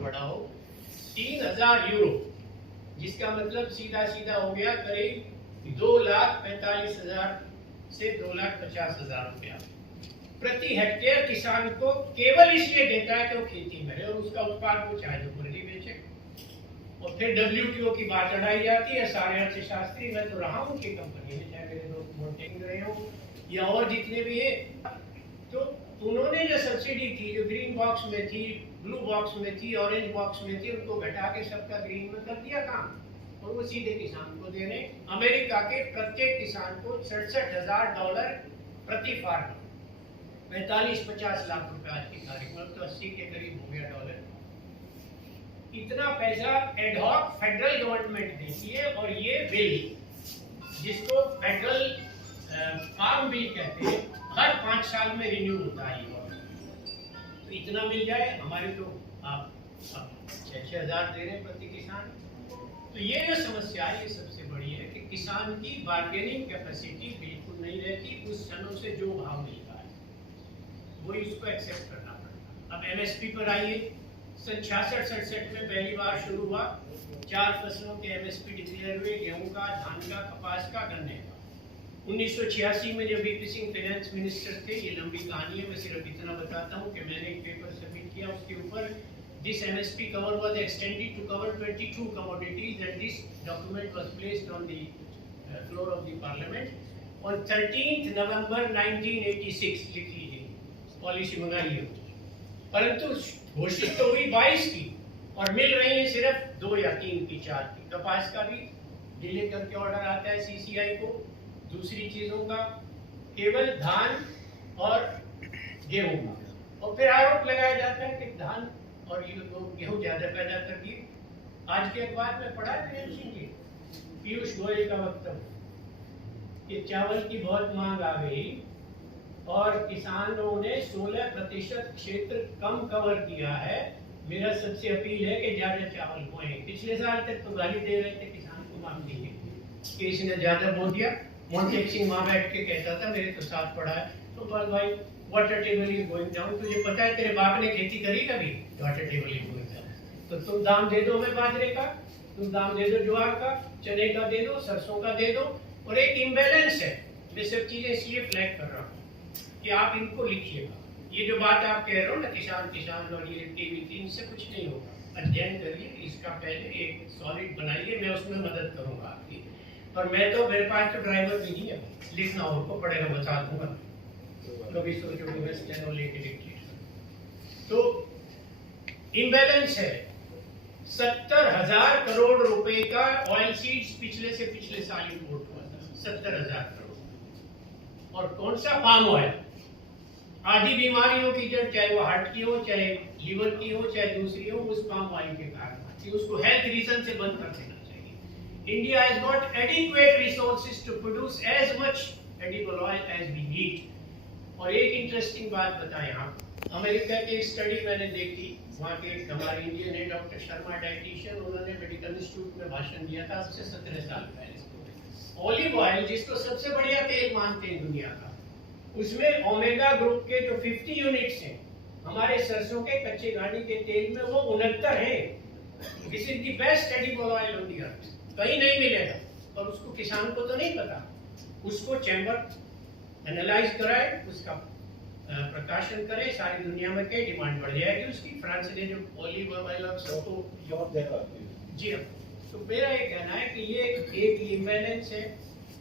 बढ़ा हो 3000 यूरो, जिसका मतलब सीधा सीधा हो गया करीब 2,45,000 से 2,50,000 रुपया प्रति हेक्टेयर किसान को केवल इसलिए देता है कि वो खेती में है और उसका उत्पाद वो चाहे जो मर्जी बेचे। और फिर WTO की बात उठाई जाती है। सारे अर्थशास्त्री, मैं तो रहा हूँ उनकी कंपनी में, चाहे मेरे दोस्त मोटेंग रहे हो या और जितने भी है, तो उन्होंने जो सब्सिडी थी, जो ग्रीन बॉक्स में थी, ब्लू बॉक्स में थी, ऑरेंज बॉक्स में थी, उनको घटा के सबका ग्रीन में कर दिया काम और वो सीधे किसान को दे रहे। अमेरिका के प्रत्येक किसान को $67,000 प्रति फार्म, 45-50 लाख रुपए आज की तारीख में, तो 80 के करीब हो गया डॉलर। इतना पैसा एडहॉक फेडरल गवर्नमेंट देती है और ये बिल, जिसको फेडरल फार्म बिल कहते हैं, हर 5 साल में रिन्यू होता है। तो इतना मिल जाए, हमारे तो आप 6,000 दे रहे हैं प्रति किसान। तो ये जो समस्या है, ये सबसे बड़ी है कि किसान की बार्गेनिंग कैपेसिटी बिल्कुल नहीं रहती। उस सनों से जो भाव मिलता है वही उसको एक्सेप्ट करना पड़ता। अब MSP पर आइए। सन 66-67 में पहली बार शुरू हुआ। 4 फसलों के MSP डिक्लेयर हुए, गेहूं का, धान का, कपास का, गन्ने का। 1986 में जब VP सिंह फाइनेंस मिनिस्टर थे, ये लंबी कहानी है, मैं सिर्फ इतना बताता हूँ कि मैंने एक पेपर सबमिट किया, उसके ऊपर this MSP cover was extended to cover 22 commodities and this document was placed on the floor of the parliament on 13th November 1986। लिख लीजिए, पॉलिसी बनाई है। परंतु घोषित तो हुई 22 की और मिल रही है सिर्फ 2 या 3 की, 4 की। कपास का भी डिले करके ऑर्डर आता है CCI को, दूसरी चीजों का केवल धान और गेहूं का। और फिर आरोप लगाया जाता है कि धान और गेहूं ज्यादा पैदा कर दिए। आज के अखबार में पढ़ा है पीयूष गोयल का वक्तव्य कि चावल की बहुत मांग आ गई और किसानों ने 16% क्षेत्र कम कवर किया है। मेरा सबसे अपील है कि ज्यादा चावल बोएं। पिछले साल तक तो गाली दे रहे थे किसान को मांग दीजिए कि इसने ज्यादा बो दिया। मोहनटेक सिंह वहां बैठ के कहता था, मेरे तो साथ पढ़ा है, तो भाई water table is going down. तुझे पता है तेरे बाप ने खेती करी कभी? Water table is going down. तो तुम दाम दे दो हमें बाजरे का, तुम दाम दे दो ज्वार का, चने का दे दो, सरसों का दे दो। और एक इम्बैलेंस है, मैं सब चीजें इसलिए फ्लैग कर रहा हूँ कि आप इनको लिखिएगा। ये जो बात आप कह रहे हो ना, किसान और ये TV3, से कुछ नहीं होगा। अध्ययन करिए, इसका पहले एक सॉलिड बनाइए, मैं उसमें मदद करूंगा आपकी। पर मैं तो, मेरे पास तो ड्राइवर भी नहीं है, लिखना हो तो पड़ेगा, बता दूंगा। कभी सोचो कि मैं स्टेनो लेके लिखिए। तो इम्बैलेंस है। 70,000 करोड़ रुपए का ऑयल सीड्स पिछले से पिछले साल इंपोर्ट हुआ था, 70,000 करोड़। और कौन सा? Palm oil. आधी बीमारियों की जड़, चाहे वो हार्ट की हो, चाहे लीवर की हो, चाहे दूसरी हो, उस पाम ऑयल के कारण कि उसको हेल्थ रीजन से बंद कर देना चाहिए। India has got adequate resources to produce as much edible oil as we need. और एक इंटरेस्टिंग बात बताएं, यहाँ अमेरिका की स्टडी मैंने देखी, वहाँ के हमारे इंडियन है डॉक्टर शर्मा, डाइटिशियन, उन्होंने मेडिकल इंस्टीट्यूट में भाषण दिया था उससे 17 साल पहले। ऑलिव ऑयल, जिसको सबसे बढ़िया तेल मानते हैं दुनिया का, उसमें ओमेगा ग्रुप के जो 50 यूनिट्स हैं, हमारे सरसों के कच्चे घानी के तेल में वो 69 है। This is the best edible oil on the earth, कहीं नहीं मिलेगा। और उसको किसान को तो नहीं पता, उसको चैम्बर एनालाइज कराए, उसका प्रकाशन करे, सारी दुनिया में कई डिमांड बढ़ जाएगी उसकी। फ्रांस ने जो ऑलिव ऑयल और सबको जी हाँ। तो मेरा ये कहना है कि ये एक इम्बैलेंस है।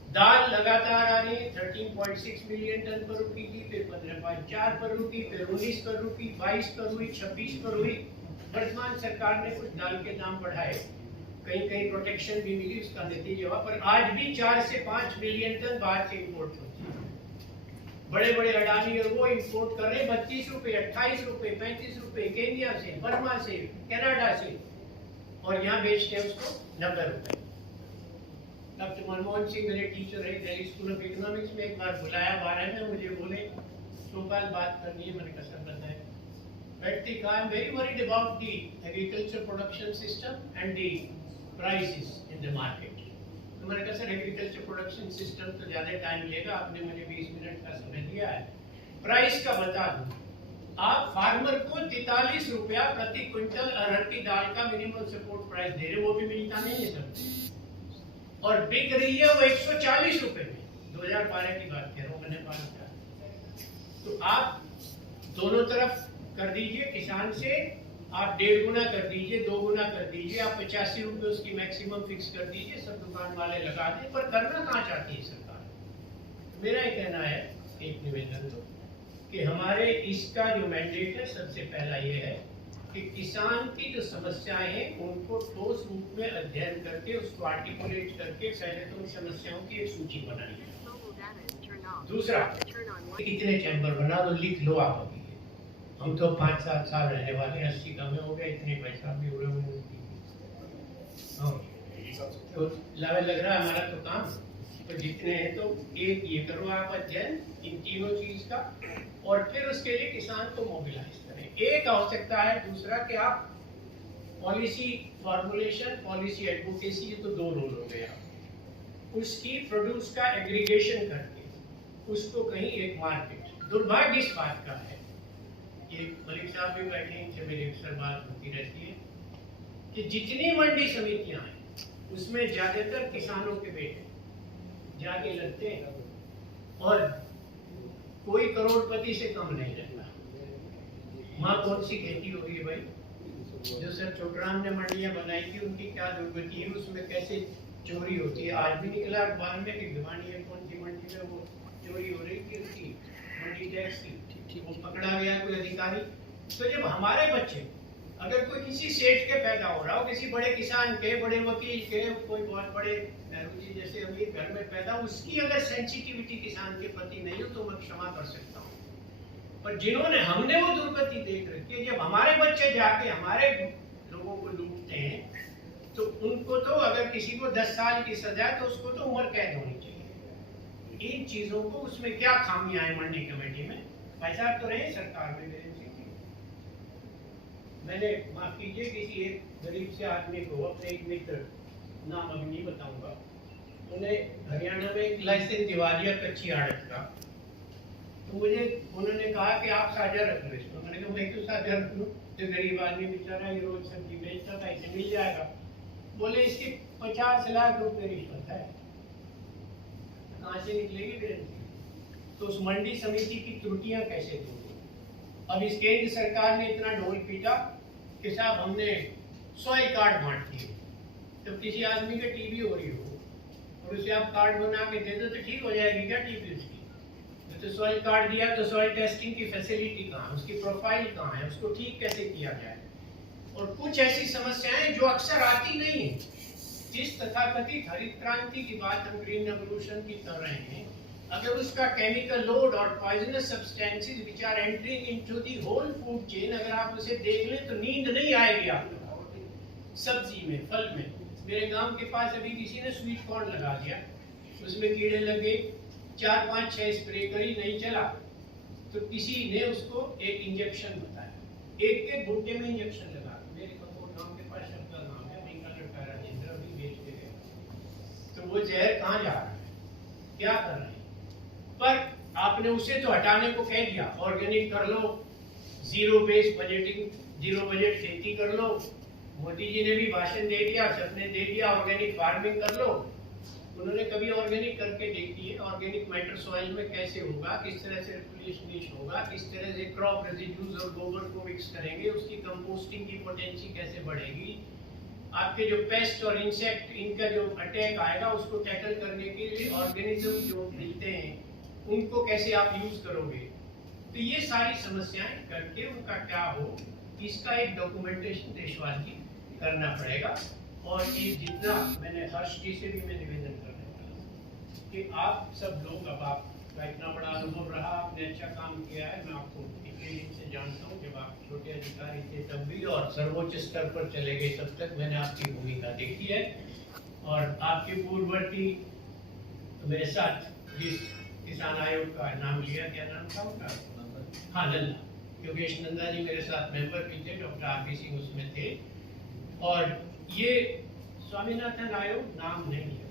दाल लगातार आ रही है, 13.6 मिलियन टन पर रुकी थी, फिर 15.4 पर रुकी, फिर 19 पर रुकी, 22 पर हुई, 26 पर हुई। वर्तमान सरकार ने कुछ दाल के दाम बढ़ाए, कहीं कहीं प्रोटेक्शन भी मिली, उसका नतीजा हुआ। पर आज भी 4 से 5 मिलियन टन बाहर से इम्पोर्ट होती है। बड़े बड़े अडानी और वो इंपोर्ट कर रहे हैं 32 रुपए, 28 रुपए, 35 रुपए, केन्या से, बर्मा से, कनाडा से, और यहाँ बेचते हैं उसको 90 रुपए। डॉक्टर मनमोहन सिंह मेरे टीचर है दिल्ली स्कूल ऑफ इकोनॉमिक्स में, एक बार बुलाया 12 में, मुझे बोले सोपाल बात करनी है, मैंने कहा बताया। But I am very worried about the agriculture production system and the prices in the market. तो मैंने कहा सर एग्रीकल्चर प्रोडक्शन सिस्टम तो ज़्यादा टाइम लेगा, आपने मुझे 20 मिनट का समय दिया है, प्राइस का बता दूँ। आप फार्मर को 43 रुपया प्रति क्विंटल अरहर की दाल का मिनिमम सपोर्ट प्राइस दे रहे, वो भी मिलता नहीं है सर, और बिक रही है वो 140 रुपए में। 2012 की बात कह रहा हूँ, मैंने बात किया। तो आप दोनों तरफ कर दीजिए, किसान से आप 1.5 गुना कर दीजिए, 2 गुना कर दीजिए, आप 85 रुपए उसकी मैक्सिमम फिक्स कर दीजिए, सब दुकान वाले लगा दें। पर करना कहाँ चाहती है सरकार? मेरा ये कहना है, एक निवेदन तो, कि हमारे इसका जो मैंडेट है, सबसे पहला ये है कि किसान की जो समस्याएं हैं उनको ठोस रूप में अध्ययन करके उसको आर्टिकुलेट करके पहले तो उन समस्याओं की एक सूची बनाइए। दूसरा, कितने चैम्बर बना दो, लिख लो आप। अभी हम तो 5-7 साल रहने वाले, 80 कम हो गए, इतने पैसा भी उड़े हुए, तो लग रहा है हमारा तो काम। तो जितने हैं तो एक ये करो आप अध्ययन इन तीनों चीज का, और फिर उसके लिए किसान को मोबिलाइज करें। एक आवश्यकता है। दूसरा कि आप पॉलिसी फॉर्मुलेशन, पॉलिसी एडवोकेसी, ये तो 2 रोल हो गया। उसकी प्रोड्यूस का एग्रीगेशन करके उसको कहीं एक मार्केट। दुर्भाग्य इस बात का है, ये मलिक साहब भी बैठे हैं, मेरी अक्सर बात होती रहती है कि जितनी मंडी समितियां हैं उसमें ज्यादातर किसानों के बेटे जाके लगते हैं, और कोई करोड़पति से कम नहीं रहता। वहाँ कौन सी खेती हो रही है भाई? जो सर छोटराम ने मंडियां बनाई थी, उनकी क्या दुर्गति है, उसमें कैसे चोरी होती है। आज भी निकला अखबार में कि भिवानी है कौन सी मंडी में वो चोरी हो रही थी, उसकी मंडी टैक्स की, वो पकड़ा गया कोई अधिकारी। तो जब हमारे बच्चे, अगर कोई किसी सेठ के पैदा हो रहा हो, किसी बड़े किसान के, बड़े वकील के, कोई बहुत बड़े नेहरू जी जैसे अमीर घर में पैदा, उसकी अगर सेंसिटिविटी किसान के प्रति नहीं हो तो मैं क्षमा कर सकता हूँ। पर जिन्होंने, हमने वो दुर्गति देख रखी है, जब हमारे बच्चे जाके हमारे लोगों को लूटते हैं, तो उनको तो अगर किसी को 10 साल की सजा है तो उसको तो उम्र कैद होनी चाहिए। इन चीजों को, उसमें क्या खामियां हैं मंडी कमेटी में? पैसा तो रहे सरकार में। मैंने, माफ कीजिए, किसी एक गरीब से आदमी को, अपने एक मित्र, नाम अभी नहीं बताऊंगा, उन्हें हरियाणा में एक लाइसेंस दिवा दिया कच्ची आड़त का। तो मुझे उन्होंने कहा कि आप साझा रख लो इसको। मैंने कहा मैं क्यों साझा रख लूँ? जो गरीब आदमी बेचारा ये रोज सब्जी बेचता था, इसे मिल जाएगा। बोले इसकी 50 लाख रुपए रिश्वत है, कहाँ से निकलेगी गारंटी? तो उस मंडी समिति की त्रुटियां कैसे दूर? अब इस केंद्र सरकार ने इतना ढोल पीटा कि साहब हमने सॉइल कार्ड बांट दिए। तो किसी आदमी के टीबी हो रही हो और उसे आप कार्ड बना के दे दो तो ठीक हो जाएगी क्या टीबी उसकी? तो सॉइल कार्ड दिया तो सॉइल टेस्टिंग की फैसिलिटी कहाँ है, उसकी प्रोफाइल कहाँ है, उसको ठीक कैसे किया जाए? और कुछ ऐसी समस्याएं जो अक्सर आती नहीं है। जिस तथाकथित हरित क्रांति की बात हम ग्रीन रेवोल्यूशन की कर रहे हैं, अगर उसका केमिकल लोड और poisonous substances which are entering into the whole food chain, अगर आप उसे देख लें तो नींद नहीं आएगी आपको। सब्जी में, फल में, मेरे गांव के पास अभी किसी ने स्वीट कॉर्न लगा दिया, उसमें कीड़े लगे, 4-5-6 स्प्रे करी, नहीं चला, तो किसी ने उसको एक इंजेक्शन बताया, एक घंटे में इंजेक्शन लगा। मेरे गांव के पास शब्द नाम है, राजेंद्र अभी बेच के गए। तो वो जहर कहाँ जा रहा है, क्या कर रहे हैं? पर आपने उसे तो हटाने को कह दिया, ऑर्गेनिक कर लो, zero base budgeting, zero budget खेती कर लो। मोदी जी ने भी भाषण दे दिया, सबने दे दिया, ऑर्गेनिक फार्मिंग कर लो। उन्होंने कभी ऑर्गेनिक करके देखी है? ऑर्गेनिक मैटर सॉइल में कैसे होगा, किस तरह से रिप्लेनिश होगा, किस तरह से क्रॉप रेजिड्यूज और गोबर को मिक्स करेंगे, उसकी कंपोस्टिंग की पोटेंसी कैसे बढ़ेगी, आपके जो पेस्ट और इंसेक्ट, इनका जो अटैक आएगा उसको टैकल करने के लिए ऑर्गेनिज्म जो मिलते हैं उनको कैसे आप यूज करोगे? तो ये सारी समस्याएं करके उनका क्या हो, इसका एक डॉक्यूमेंटेशन देशवासी करना पड़ेगा। और ये जितना, मैंने हर्ष जी से भी मैं निवेदन करने वाला कि आप सब लोग, अब आपका इतना बड़ा अनुभव रहा, आपने अच्छा काम किया है, मैं आपको इतने दिन से जानता हूँ, जब आप छोटे अधिकारी थे तब भी, और सर्वोच्च स्तर पर चले गए तब तक मैंने आपकी भूमिका देखी है। और आपके पूर्ववर्ती मेरे साथ जिस किसान आयोग का नाम लिया, क्या नाम था उनका? हाँ, नंदा, योगेश नंदा जी मेरे साथ मेंबर भी थे, डॉक्टर आरपी सिंह उसमें थे। और ये स्वामीनाथन आयोग नाम नहीं है,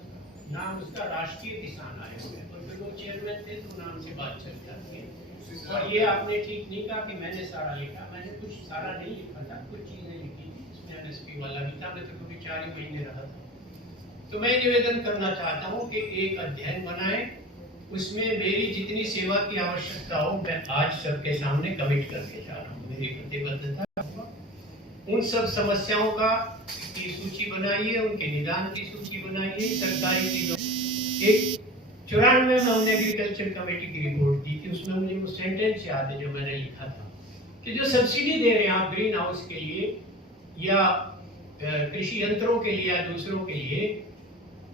नाम उसका राष्ट्रीय किसान आयोग है, और फिर वो चेयरमैन थे तो नाम से बात चल जाती है। और ये आपने ठीक नहीं कहा कि मैंने सारा लिखा, मैंने कुछ सारा नहीं लिखा था, कुछ चीजें लिखी थी, इसमें एमएसपी वाला भी था, मैं तो कभी 4 ही महीने रहा था। तो मैं निवेदन करना चाहता हूँ कि एक अध्ययन बनाए, उसमें मेरी जितनी सेवा की आवश्यकता हो मैं आज सबके सामने कमिट करके जा रहा हूँ, मेरी प्रतिबद्धता। उन सब समस्याओं का की सूची बनाइए, उनके निदान की सूची बनाइए, सरकारी चीजों। एक 94 में हमने एग्रीकल्चर कमेटी की रिपोर्ट दी थी, उसमें मुझे वो सेंटेंस याद है जो मैंने लिखा था कि जो सब्सिडी दे रहे हैं आप ग्रीन हाउस के लिए या कृषि यंत्रों के लिए या दूसरों के लिए,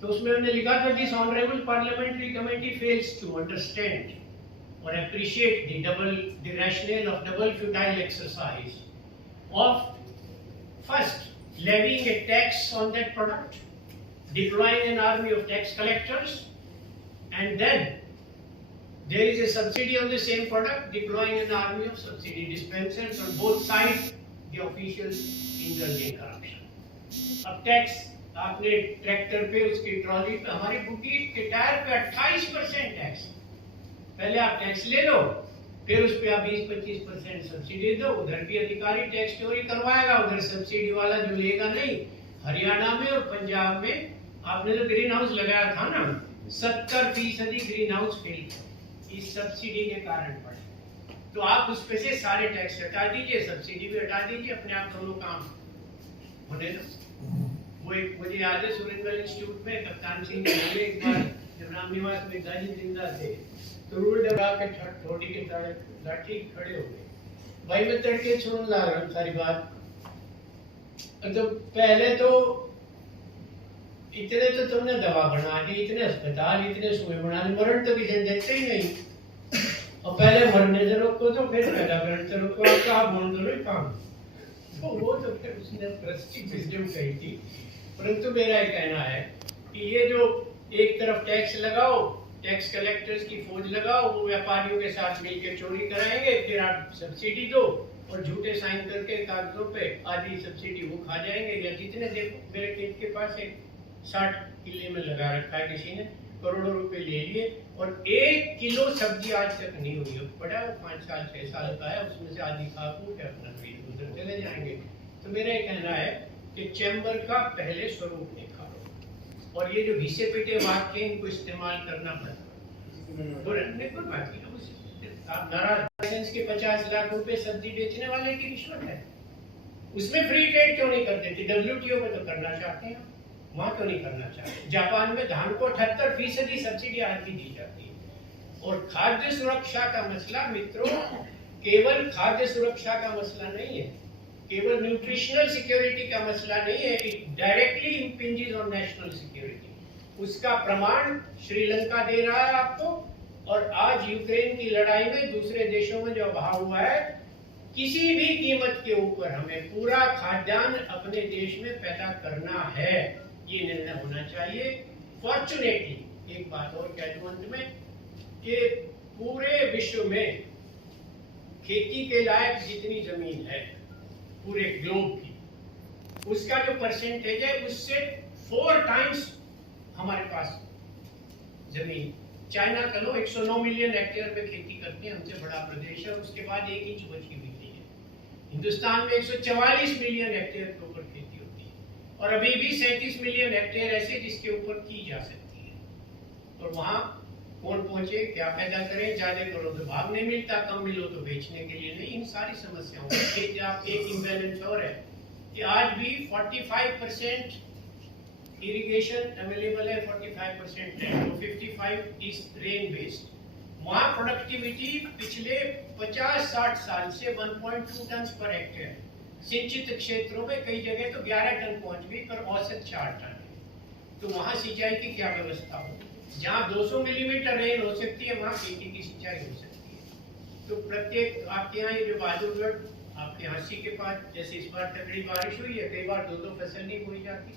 तो उसमें हमने लिखा था this honourable parliamentary committee fails to understand और appreciate the rational of double futile exercise of first levying a tax on that product, deploying an army of tax collectors, and then there is a subsidy on the same product, deploying an army of subsidy dispensers. On both sides the officials indulge in corruption. अब tax आपने tractor पे, उसकी trolley पे, हमारी bookie के tyre पे 28% tax, पहले आप टैक्स ले लो, फिर उस पे आप 20-25% सब्सिडी दो। उधर भी अधिकारी टैक्स चोरी करवाएगा, उधर सब्सिडी वाला जो लेगा नहीं। हरियाणा में और पंजाब में आपने जो ग्रीन हाउस लगाया था ना, 70% ग्रीन हाउस फेल इस सब्सिडी के कारण पड़े। तो आप उस पे से सारे टैक्स हटा दीजिए, सब्सिडी भी हटा दीजिए, अपने आप दोनों काम होने दो। वो एक मुझे याद है सुरेंद्र इंस्टीट्यूट में कप्तान सिंह ने एक बार जब रामनिवास में गाजी जिंदा थे तो रूल दबा के ठोड़ी के तड़क लाठी खड़े हो गए। भाई मैं तड़के सुन ला रहा हूँ सारी बात। तो पहले तो इतने तो तुमने दवा बना दी, इतने अस्पताल, इतने सुई बना दी, मरण तो किसी देते ही नहीं। और पहले मरने से रोको तो फिर पैदा करने से रोको, आप कहा बोल दो काम। तो वो तो फिर उसने प्रेस्टिज विजडम कही थी। परंतु मेरा ये कहना है कि ये जो एक तरफ टैक्स लगाओ, टैक्स कलेक्टर्स की फौज लगाओ, वो व्यापारियों के साथ मिलकर चोरी कराएंगे, फिर आप सब्सिडी दो और झूठे साइन करके कागजों पे आधी सब्सिडी वो खा जाएंगे। या जितने देखो मेरे किट के पास एक 60 किले में लगा रखा है, किसी ने करोड़ों रुपए ले लिए और 1 किलो सब्जी आज तक नहीं हुई है। पड़ा 5 साल 6 साल का है, उसमें से आधी खा फूट अपना उधर चले जाएंगे। तो मेरा ये कहना है कि चैम्बर का पहले स्वरूप निखारो और ये जो घिसे पिटे वाक्य इनको इस्तेमाल करना पड़ता है। आप नाराज के 50 लाख रुपए सब्जी बेचने वाले की रिश्वत है, उसमें फ्री ट्रेड क्यों नहीं कर देते? WTO में तो करना चाहते हैं, वहां क्यों नहीं करना चाहते? जापान में धान को 78% सब्सिडी आज भी दी जाती है। और खाद्य सुरक्षा का मसला मित्रों केवल खाद्य सुरक्षा का मसला नहीं है, केवल न्यूट्रिशनल सिक्योरिटी का मसला नहीं है, it directly impinges on national security. उसका प्रमाण श्रीलंका दे रहा है आपको, और आज यूक्रेन की लड़ाई में दूसरे देशों में जो अभाव हुआ है, किसी भी कीमत के ऊपर हमें पूरा खाद्यान्न अपने देश में पैदा करना है, ये निर्णय होना चाहिए। फॉर्चुनेटली एक बात और कह दूं अंत में कि पूरे विश्व में खेती के लायक जितनी जमीन है पूरे ग्लोब की, उसका जो परसेंटेज है उससे 4 टाइम्स हमारे पास जमीन। चाइना का लो 109 मिलियन हेक्टेयर पे खेती करते हैं, हमसे बड़ा प्रदेश है, उसके बाद 1 इंच बची हुई नहीं है। हिंदुस्तान में 144 मिलियन हेक्टेयर के ऊपर खेती होती है और अभी भी 37 मिलियन हेक्टेयर ऐसे जिसके ऊपर की जा सकती है। और वहां कौन पहुंचे, क्या पैदा करें? ज्यादा करो तो भाव नहीं मिलता, कम मिलो तो बेचने के लिए नहीं। इन सारी समस्याओं का एक इम्बैलेंस और है कि आज भी 45% इरिगेशन अवेलेबल है, 45% है, तो 55 इज रेन बेस्ड। वहां प्रोडक्टिविटी पिछले 50-60 साल से 1.2 टन पर हेक्टेयर, सिंचित क्षेत्रों में कई जगह तो 11 टन पहुंच गई, पर औसत 4 टन है। तो वहां सिंचाई की क्या व्यवस्था हो? जहां 200 मिलीमीटर रेन हो सकती है, वहां खेती की सिंचाई हो सकती है। तो प्रत्येक आपके यहाँ ये जो बहादुरगढ़ आपके हांसी के पास, जैसे इस बार तगड़ी बारिश हुई है, कई बार 2-2 फसल नहीं बोई जाती।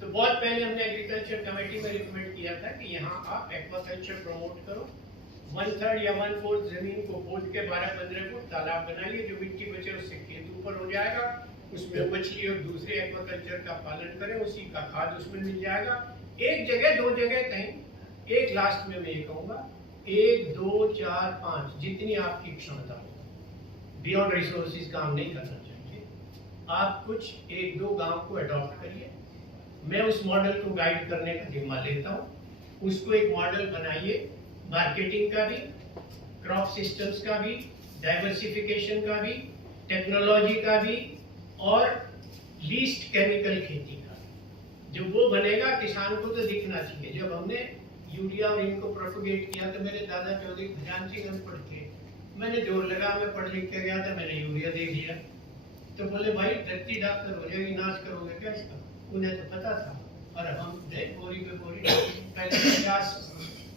तो बहुत पहले हमने एग्रीकल्चर कमेटी में रिकमेंड किया था कि यहाँ आप एक्वाकल्चर प्रमोट करो, 1/3 या 1/4 जमीन को खोद के 12-15 फुट तालाब बनाइए, जो मिट्टी बचे उससे खेत ऊपर हो जाएगा, उसमें मछली और दूसरे एक्वाकल्चर का पालन करें, उसी का खाद उसमें मिल जाएगा। एक जगह 2 जगह कहीं, एक लास्ट में मैं ये कहूँगा, 1, 2, 4, 5 जितनी आपकी क्षमता हो, बियॉन्ड रिसोर्सेज काम नहीं करना चाहिए। आप कुछ 1-2 गांव को अडॉप्ट करिए, मैं उस मॉडल को गाइड करने का जिम्मा लेता हूँ। उसको एक मॉडल बनाइए, मार्केटिंग का भी, क्रॉप सिस्टम्स का भी, डाइवर्सिफिकेशन का भी, टेक्नोलॉजी का भी और लीस्ट केमिकल खेती का। जब वो बनेगा किसान को तो दिखना चाहिए। जब हमने यूरिया और इनको प्रोपोगेट किया तो मेरे दादा चौधरी खजान सिंह अनपढ़ थे, मैंने जोर लगा, मैं पढ़ लिख के गया था, मैंने यूरिया देख लिया तो बोले भाई धरती डॉक्टर हो जाएगी, नाश करोगे क्या इसका? उन्हें तो पता था। और हम बोरी पे बोरी, पहले 50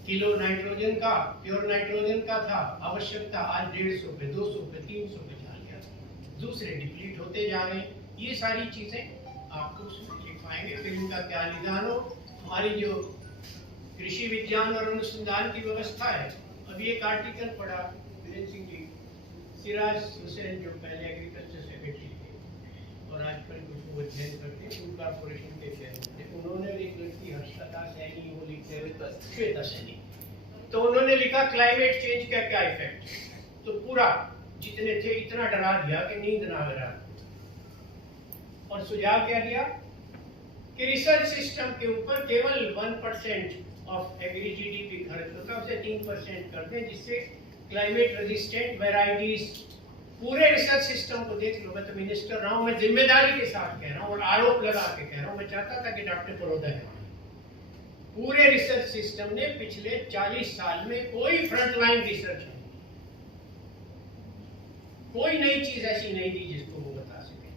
किलो नाइट्रोजन का, प्योर नाइट्रोजन का था आवश्यकता, आज 150 पे, 200 पे, 300 पे चल गया। दूसरे डिप्लीट होते जा रहे हैं। ये सारी चीजें आपको उसमें लिख पाएंगे। फिर इनका क्या निदान हो। हमारी जो कृषि विज्ञान और अनुसंधान की व्यवस्था है, अभी एक आर्टिकल पढ़ा वीरेंद्र सिंह जी, सिराज हुसैन जो पहले एग्रीकल्चर सेक्रेटरी थे और आजकल कुछ वो अध्ययन करते हैं, फूड कॉर्पोरेशन के चेयरमैन थे, उन्होंने एक लड़की हर्षदा सैनी वो लिखते हुए श्वेता सैनी, तो उन्होंने लिखा क्लाइमेट चेंज का क्या इफेक्ट। तो पूरा जितने थे इतना डरा दिया कि नींद ना आ रहा। और सुझाव क्या दिया कि रिसर्च सिस्टम के ऊपर केवल 1% ऑफ एग्री जीडीपी खर्च होता है, उसे 3% कर दें, जिससे क्लाइमेट रेजिस्टेंट वैरायटीज, पूरे रिसर्च सिस्टम को देख लो। मैं तो मिनिस्टर रहा हूं, मैं जिम्मेदारी के साथ कह रहा हूं और आरोप लगा के कह रहा हूं। मैं चाहता था कि डॉक्टर परोदा है, पूरे रिसर्च सिस्टम ने पिछले 40 साल में कोई फ्रंटलाइन रिसर्च नहीं, कोई नई चीज ऐसी नहीं दी जिसको वो बता सके।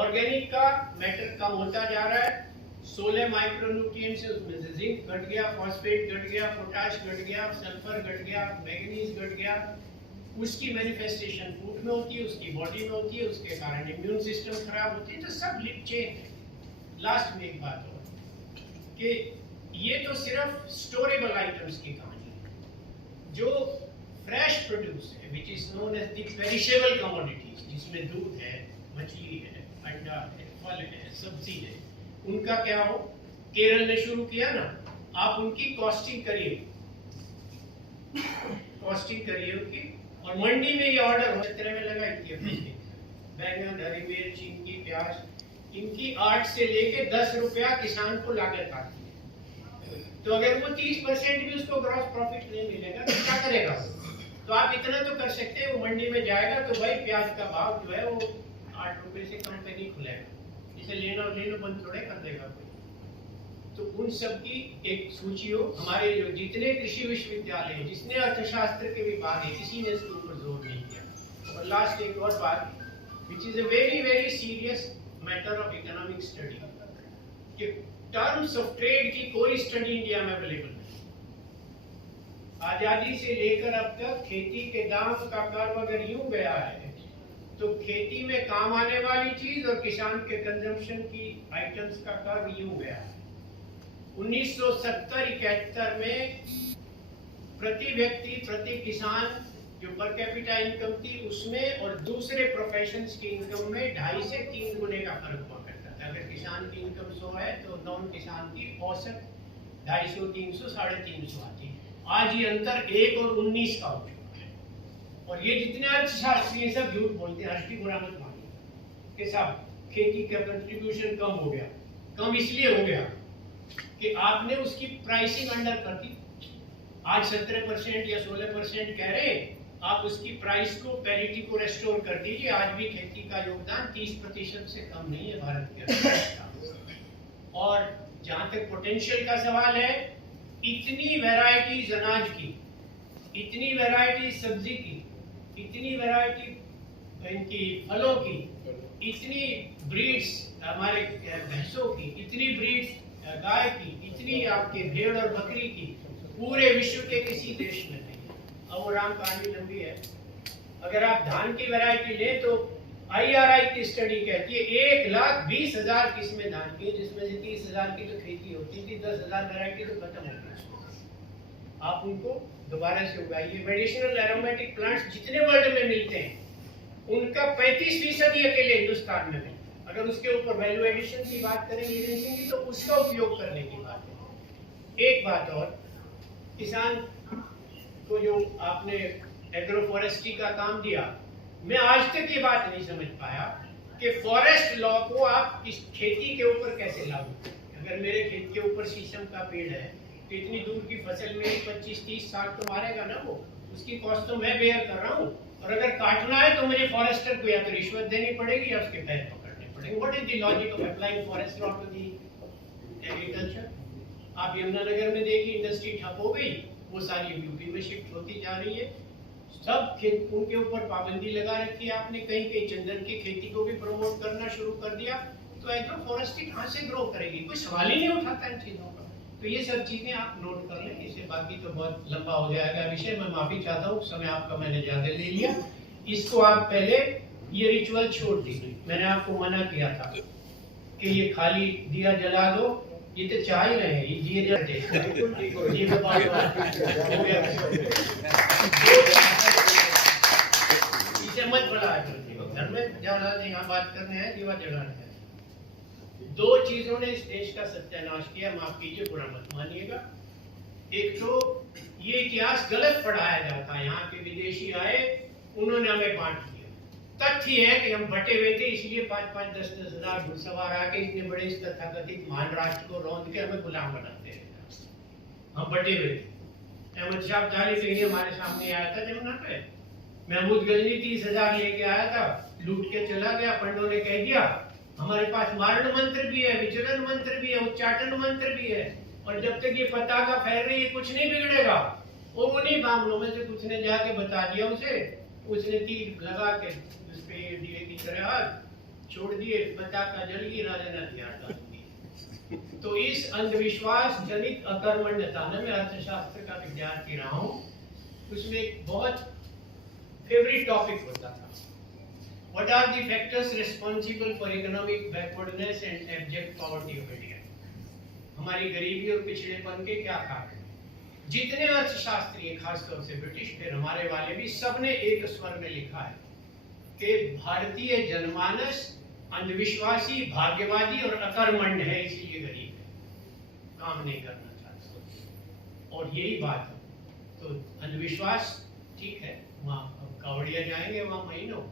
ऑर्गेनिक का मैटर कम होता जा रहा है, 16 माइक्रोन्यूट्रिएंट्स है, उसमें से जिंक घट गया, फॉस्फेट घट गया, पोटाश घट गया, सल्फर घट गया, मैग्नीज घट गया। उसकी मैनिफेस्टेशन फूड में होती है, उसकी बॉडी में होती है, उसके कारण इम्यून सिस्टम खराब होती है। तो सब लिप चेन है। लास्ट में एक बात और कि ये तो सिर्फ स्टोरेबल आइटम्स की कहानी है। जो फ्रेश प्रोड्यूस है, which is known as the perishable commodities, जिसमें दूध है, मछली है, अंडा है, फल है, सब्जी है, उनका क्या हो। केरल ने शुरू किया ना, आप उनकी कॉस्टिंग करिए, कॉस्टिंग करिए उनकी, और मंडी में ये ऑर्डर क्षेत्र में लगाई थी बैंगन, हरी मिर्च, इनकी प्याज, इनकी 8 से लेके 10 रुपया किसान को लागत आती है। तो अगर वो 30% भी उसको ग्रॉस प्रॉफिट नहीं मिलेगा तो क्या करेगा? तो आप इतना तो कर सकते हैं, वो मंडी में जाएगा तो भाई प्याज का भाव जो है वो 8 रुपए से कम पे नहीं खुलेगा, इसे लेना बंद थोड़े कर देगा कोई। तो उन सब की एक सूची हो। हमारे जो जितने कृषि विश्वविद्यालय हैं, जितने अर्थशास्त्र के विभाग है, किसी ने इसके ऊपर जोर नहीं किया। और लास्ट एक और बात, which is a very very serious matter of economic study, कि टर्म्स ऑफ ट्रेड की कोई स्टडी इंडिया में अवेलेबल नहीं। आजादी से लेकर अब तक खेती के दाम का कर्व अगर यूं गया है तो खेती में काम आने वाली चीज और किसान के कंजम्पशन की आइटम्स का कर्व यूं गया है। 1970-71 में प्रति व्यक्ति प्रति किसान जो पर कैपिटा इनकम थी उसमें और दूसरे प्रोफेशंस की इनकम में 2.5 से 3 गुने का फर्क हुआ करता था। अगर किसान की इनकम 100 है तो नॉन किसान की औसत 250, 300, 350 आती है। आज ये अंतर 1 और 19 का हो चुका है। और ये जितने अर्थशास्त्री सब झूठ बोलते हैं, हर्ष की बुरा मत मानिए कि साहब खेती का कंट्रीब्यूशन कम हो गया। कम इसलिए हो गया कि आपने उसकी प्राइसिंग अंडर कर दी। आज 17% या 16% कह रहे हैं, आप उसकी प्राइस को, पैरिटी को रेस्टोर कर दीजिए। आज भी खेती का योगदान 30% से कम नहीं है भारत के अर्थव्यवस्था। और जहां तक पोटेंशियल का सवाल है, इतनी वैरायटीज अनाज की, इतनी वैरायटी सब्जी की, इतनी वैरायटी इनकी फलों की, इतनी ब्रीड्स हमारे भैंसों की, इतनी ब्रीड्स गाय की, इतनी आपके भेड़ और बकरी की पूरे विश्व के किसी देश में नहीं है। अब वो राम कहानी लंबी है। अगर आप धान की वैरायटी ले तो IRI की स्टडी कहती है 1,20,000 किस्में धान की, जिसमें से 30,000 की तो खेती होती थी, 10,000 वैरायटी तो खत्म हो गई। आप उनको दोबारा से उगाइए। मेडिसिनल एरोमेटिक प्लांट्स जितने वर्ल्ड में मिलते हैं उनका 35% ही अकेले हिंदुस्तान में मिलता है। अगर उसके ऊपर वैल्यू एडिशन की बात करें वीरेंद्र सिंह जी, तो उसका उपयोग करने की बात है। एक बात और, किसान को जो आपने एग्रो फॉरेस्ट्री का काम दिया, मैं आज तक ये बात नहीं समझ पाया कि फॉरेस्ट लॉ को आप इस खेती के ऊपर कैसे लागू करें। अगर मेरे खेत के ऊपर शीशम का पेड़ है तो इतनी दूर की फसल मेरी 25-30 साल तो मारेगा ना, वो उसकी कॉस्ट तो मैं बेयर कर रहा हूँ। और अगर काटना है तो मुझे फॉरेस्टर को या तो रिश्वत देनी पड़ेगी या उसके पैर पकड़ने पड़ेंगे। What is the logic of applying forest law to the agriculture? आप यमुनानगर में देखिए, इंडस्ट्री ठप हो गई, वो सारी यूपी में शिफ्ट होती जा रही है। सब खेत उनके ऊपर पाबंदी लगा रखी है आपने, कहीं कहीं चंदन की खेती को भी प्रमोट करना शुरू कर दिया। तो एग्रो फॉरेस्ट्री कहाँ से ग्रो करेगी? कोई सवाल ही नहीं उठाता इन चीजों का। तो ये सब चीजें आप नोट कर लें, इससे बाकी तो बहुत लंबा हो जाएगा विषय। मैं माफी चाहता हूँ, समय आपका मैंने ज्यादा ले लिया। इसको आप पहले ये रिचुअल छोड़ दीजिए। मैंने आपको मना किया था कि ये खाली दिया जला दो, ये तो चाह ही रहे हैं, ये दिए जल दे। इसे मत बढ़ाया करो, घर में जला दे, यहाँ बात करने हैं, दीवा जलाने हैं। दो चीजों ने इस देश का सत्यानाश किया, माफ कीजिए, बुरा मत मानिएगा। एक तो ये इतिहास गलत पढ़ाया जाता, यहाँ के विदेशी आए, उन्होंने हमें बांट दिया। तथ्य है कि हम बटे हुए थे, इसलिए 5-5, 10-10 हजार घुड़सवार आके इतने बड़े इस तथाकथित महान राष्ट्र को रौंद के हमें गुलाम बनाते हैं। हम बटे हुए थे। अहमद शाह अब्दाली से हमारे सामने आया था जमुना पे, महमूद गजनी 30,000 लेके आया था, लूट के चला गया। पंडों ने कह दिया हमारे पास मारण मंत्र भी है, विचलन मंत्र भी है, उच्चाटन मंत्र भी है, और जब तक ये पताका फैल रही है कुछ नहीं बिगड़ेगा। वो उन्हीं मामलों में से कुछ ने जाके बता दिया उसे, उसने तीर लगा के उस पे दिए की तरह हाथ छोड़ दिए, पताका जल गई, राजा ने हथियार डाल दिए। तो इस अंधविश्वास जनित अकर्मण्यता में, मैं अर्थशास्त्र का विद्यार्थी रहा हूँ, उसमें एक बहुत फेवरेट टॉपिक होता था, What are the factors responsible for economic backwardness and abject poverty of India? हमारी गरीबी और पिछड़ेपन के क्या कारण हैं? जितने अर्थशास्त्री हैं, खासतौर से ब्रिटिश, फिर हमारे वाले भी, सबने एक स्वर में लिखा है कि भारतीय जनमानस अंधविश्वासी, भाग्यवादी और अकर्मण्य है, इसीलिए गरीब है, काम नहीं करना चाहता। और यही बात है। तो अंधविश्वास ठीक है, वहाँ कावड़िया जाएंगे, वहाँ महीनों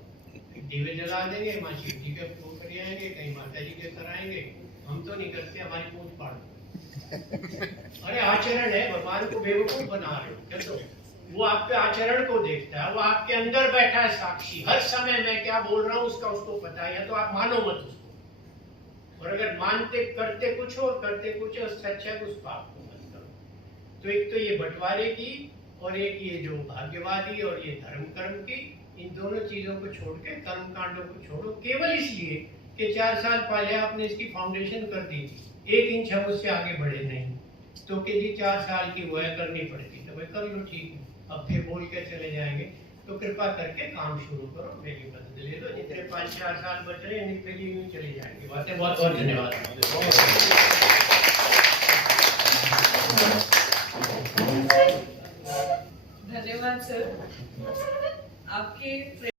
दीवे जला देंगे, माँ शिव जी के फूल कर आएंगे, कहीं माता जी के कराएंगे। हम तो नहीं करते, हमारी पूछ पाड़ दो। अरे आचरण है, भगवान को बेवकूफ बना रहे हो क्या? तो वो आपके आचरण को देखता है, वो आपके अंदर बैठा है साक्षी, हर समय मैं क्या बोल रहा हूँ उसका उसको पता है। तो आप मानो मत उसको, और अगर मानते करते कुछ और करते कुछ, उससे अच्छा है उस पाप को मत करो। तो एक तो ये बंटवारे की, और एक ये जो भाग्यवादी और ये धर्म कर्म की, इन दोनों चीजों को छोड़ के कर्म कांडों को छोड़ो, केवल इसलिए कि 4 साल पहले आपने इसकी फाउंडेशन कर दी थी, 1 इंच हम उससे आगे बढ़े नहीं, तो कि जी 4 साल की वो है करनी पड़ती, तो भाई कर लो, ठीक है। अब फिर बोल के चले जाएंगे, तो कृपा करके काम शुरू करो, मेरी मदद ले लो। जितने 5-4 साल बच रहे हैं इनके लिए यूं चले जाएंगे। बातें बहुत बहुत धन्यवाद। धन्यवाद सर, आपके